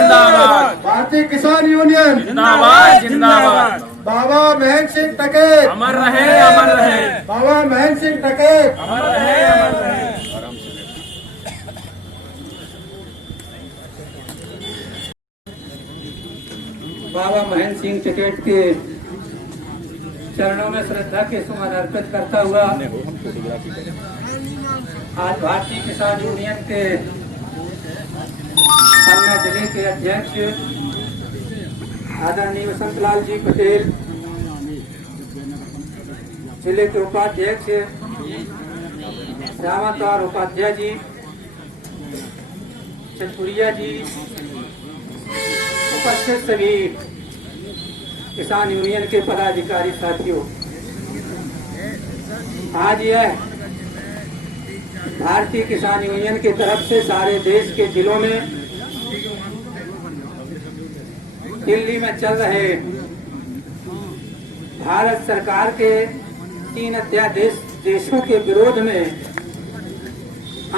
जिंदाबाद। भारतीय किसान यूनियन जिंदाबाद जिंदाबाद। बाबा महेंद्र सिंह टकेत अमर रहे अमर रहे। बाबा महेंद्र सिंह टकेत अमर रहे अमर रहे। बाबा महेंद्र सिंह टिकैत के चरणों में श्रद्धा के सुमन अर्पित करता हुआ आज भारतीय किसान यूनियन के पन्ना जिले के अध्यक्ष आदरणीय वसंतलाल जी पटेल, जिले के उपाध्यक्ष रावत और उपाध्याय जी, चंदपुरिया जी, उपस्थित सभी किसान यूनियन के पदाधिकारी साथियों, आज यह भारतीय किसान यूनियन की तरफ से सारे देश के जिलों में दिल्ली में चल रहे भारत सरकार के 3 अध्यादेश देशों के विरोध में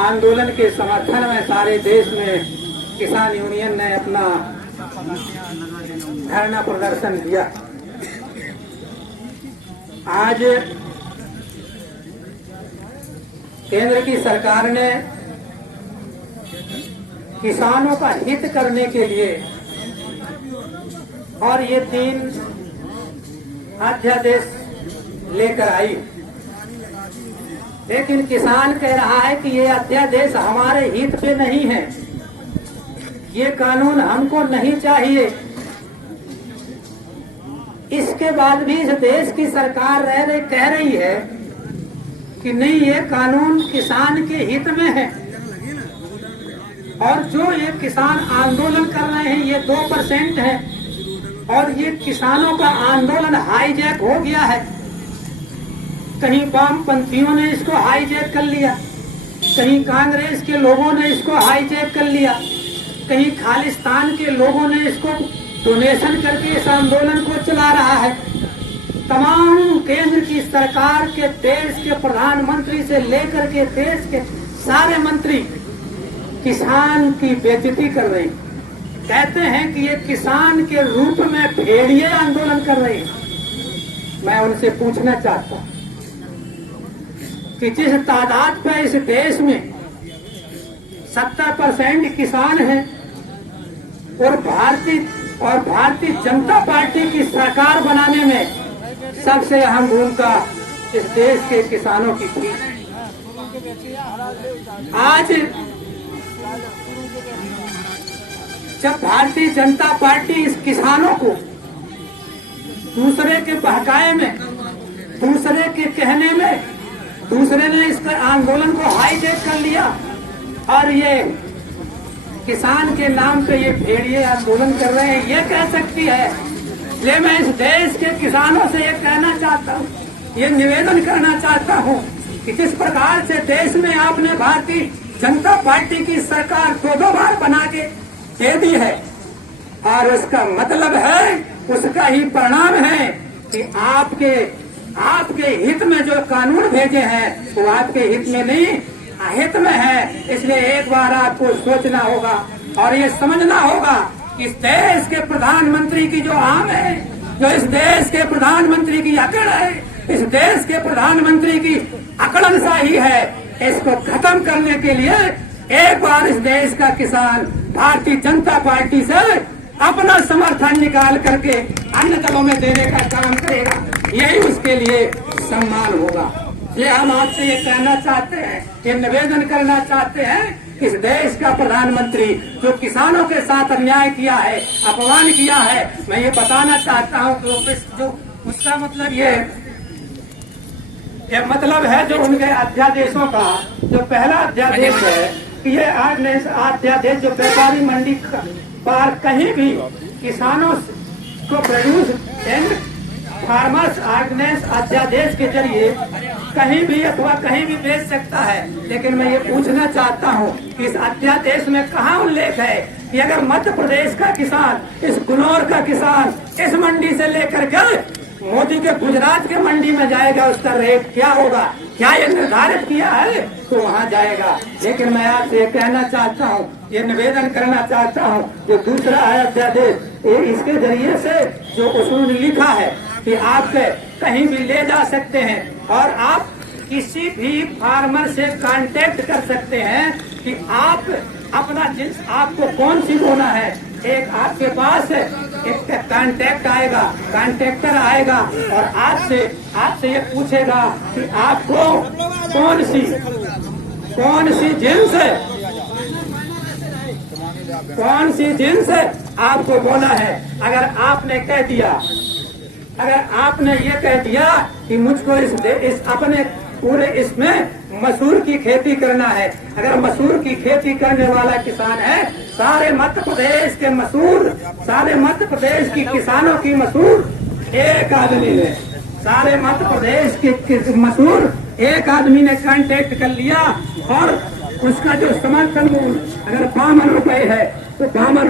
आंदोलन के समर्थन में सारे देश में किसान यूनियन ने अपना धरना प्रदर्शन किया। आज केंद्र की सरकार ने किसानों का हित करने के लिए और ये 3 अध्यादेश लेकर आई, लेकिन किसान कह रहा है कि ये अध्यादेश हमारे हित पे नहीं है, ये कानून हमको नहीं चाहिए। इसके बाद भी इस देश की सरकार कह रही है कि नहीं, ये कानून किसान के हित में है। और जो ये किसान आंदोलन कर रहे हैं ये 2% है और ये किसानों का आंदोलन हाईजैक हो गया है। कहीं वामपंथियों ने इसको हाईजैक कर लिया, कहीं कांग्रेस के लोगों ने इसको हाईजैक कर लिया, कहीं खालिस्तान के लोगों ने इसको डोनेशन करके इस आंदोलन को चला रहा है। तमाम केंद्र की सरकार के, देश के प्रधानमंत्री से लेकर के देश के सारे मंत्री किसान की बेइज्जती कर रहे हैं। कहते हैं कि ये किसान के रूप में भेड़िए आंदोलन कर रहे हैं। मैं उनसे पूछना चाहता हूं कि जिस तादाद पर इस देश में 70% किसान हैं और भारतीय जनता पार्टी की सरकार बनाने में सबसे अहम भूमिका इस देश के किसानों की थी। आज जब भारतीय जनता पार्टी इस किसानों को दूसरे के बहकाए में, दूसरे के कहने में, दूसरे ने इस आंदोलन को हाईजैक कर लिया और ये किसान के नाम पे ये भेड़िए आंदोलन कर रहे हैं, ये कह सकती है। इसलिए मैं इस देश के किसानों से ये कहना चाहता हूँ, ये निवेदन करना चाहता हूँ कि जिस प्रकार से देश में आपने भारतीय जनता पार्टी की सरकार 2 बार बना के दे दी है और उसका मतलब है, उसका ही परिणाम है कि आपके हित में जो कानून भेजे हैं वो आपके हित में नहीं, हित में है। इसलिए एक बार आपको सोचना होगा और ये समझना होगा कि इस देश के प्रधानमंत्री की जो आम है, जो इस देश के प्रधानमंत्री की अकड़ है, इस देश के प्रधानमंत्री की अकड़नशाही है, इसको खत्म करने के लिए एक बार इस देश का किसान भारतीय जनता पार्टी से अपना समर्थन निकाल करके अन्य दलों में देने का काम करेगा, यही उसके लिए सम्मान होगा। ये हम आपसे ये कहना चाहते हैं, ये निवेदन करना चाहते हैं कि इस देश का प्रधानमंत्री जो किसानों के साथ अन्याय किया है, अपमान किया है, मैं ये बताना चाहता हूँ कि जो उसका मतलब ये मतलब है जो उनके अध्यादेशों का जो पहला अध्यादेश है कि ये अध्यादेश जो व्यापारी मंडी पर कहीं भी किसानों को प्रोड्यूस एंड फार्मर्स ऑर्डिनेंस अध्यादेश के जरिए कहीं भी अथवा कहीं भी बेच सकता है। लेकिन मैं ये पूछना चाहता हूँ कि इस अध्यादेश में कहाँ उल्लेख है कि अगर मध्य प्रदेश का किसान, इस गुनौर का किसान इस मंडी से लेकर के मोदी के गुजरात के मंडी में जाएगा, उसका रेट क्या होगा, क्या ये निर्धारित किया है तो वहाँ जाएगा। लेकिन मैं आपसे ये कहना चाहता हूँ, ये निवेदन करना चाहता हूँ, जो दूसरा है अध्यादेश, ये इसके जरिए से जो उसूल लिखा है कि आप कहीं भी ले जा सकते हैं और आप किसी भी फार्मर से कांटेक्ट कर सकते हैं कि आप अपना जिन्स आपको कौन सी बोना है। एक आपके पास एक कांटेक्ट आएगा, कांटेक्टर आएगा और आपसे ये पूछेगा कि आपको कौन सी जिन्स आपको बोना है। अगर आपने कह दिया, अगर आपने ये कह दिया कि मुझको इस अपने पूरे इसमें मसूर की खेती करना है, अगर मसूर की खेती करने वाला किसान है, सारे मध्य प्रदेश के मसूर, सारे मध्य प्रदेश की किसानों की मसूर एक आदमी ने, सारे मध्य प्रदेश के मसूर एक आदमी ने कांटेक्ट कर लिया और उसका जो समर्थन मूल्य अगर 52 रुपए है तो 52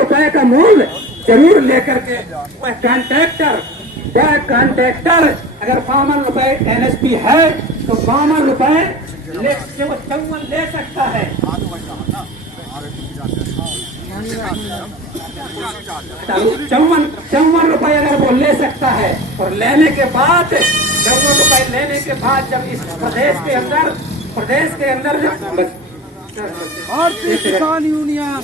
रुपए का मूल्य जरूर लेकर के वह कांट्रेक्टर अगर 52 रुपए NSP है तो 52 रुपए केवल 54 ले सकता है। 54 रुपए अगर वो ले सकता है और लेने के बाद 54 रुपए लेने के बाद जब इस प्रदेश के अंदर भारतीय किसान यूनियन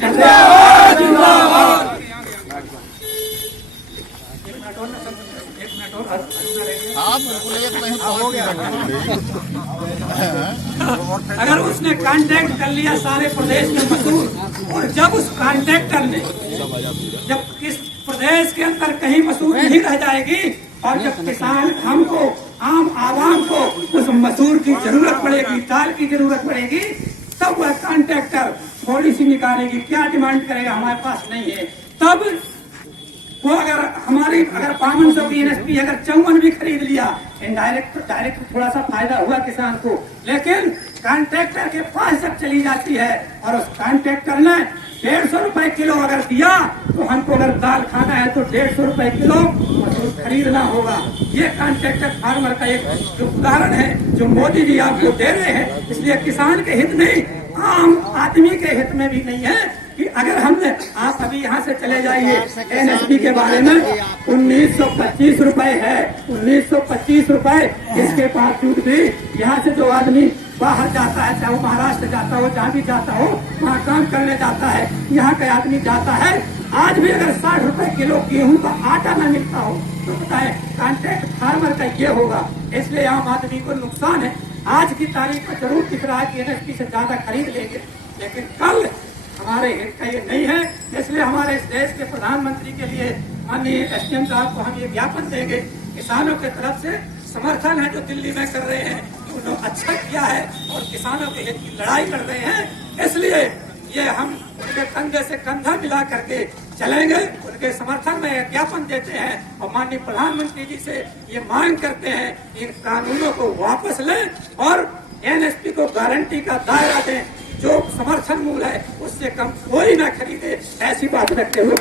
अगर उसने कांटेक्ट कर लिया सारे प्रदेश में मसूर और जब उस कांट्रेक्टर ने जब किस प्रदेश के अंदर कहीं मसूर नहीं रह जाएगी और जब किसान हमको आम आवाम को उस मसूर की जरूरत पड़ेगी, दाल की जरूरत पड़ेगी, तब वह कांट्रेक्टर थोड़ी सी निकालेगी, क्या डिमांड करेगा हमारे पास नहीं है, तब वो अगर 5200 की NSP अगर 54 भी खरीद लिया, डायरेक्ट थोड़ा सा फायदा हुआ किसान को, लेकिन कांट्रेक्टर के पास जब चली जाती है और उस कांट्रेक्टर ने 150 रुपए किलो अगर दिया तो हमको अगर दाल खाना है तो 150 रुपए किलो मसूर खरीदना होगा। ये कांट्रेक्टर फार्मर का एक जो उदाहरण है जो मोदी जी आपको दे रहे हैं, इसलिए किसान के हित में, आम आदमी के हित में भी नहीं है कि अगर हमने, आप अभी यहाँ से चले जाइए NSP के बारे में 1925 रुपए है, 1925 रुपए, इसके बावजूद भी यहाँ से जो आदमी बाहर जाता है, चाहे वो महाराष्ट्र जाता हो, जहाँ भी जाता हो, वहाँ काम करने जाता है, यहाँ का आदमी जाता है, आज भी अगर 60 रुपए किलो गेहूं का आटा न मिलता हो तो बताए कांट्रैक्ट फार्मर का ये होगा। इसलिए आम आदमी को नुकसान है। आज की तारीख में जरूर दिख रहा है कि NSP से ज्यादा खरीद लेंगे, लेकिन कल हमारे हित का ये नहीं है। इसलिए हमारे इस देश के प्रधानमंत्री के लिए माननीय SDM साहब को हम ये ज्ञापन देंगे, किसानों के तरफ से समर्थन है जो दिल्ली में कर रहे हैं, उन्होंने अच्छा किया है और किसानों के हित की लड़ाई लड़ रहे हैं। इसलिए ये हम उनके कंधे से कंधा मिला करके चलेंगे, उनके समर्थन में ज्ञापन देते हैं और माननीय प्रधानमंत्री जी से ये मांग करते हैं कि इन कानूनों को वापस लें और NSP को गारंटी का दायरा दें, जो समर्थन मूल्य है उससे कम कोई ना खरीदे। ऐसी बात रखते हुए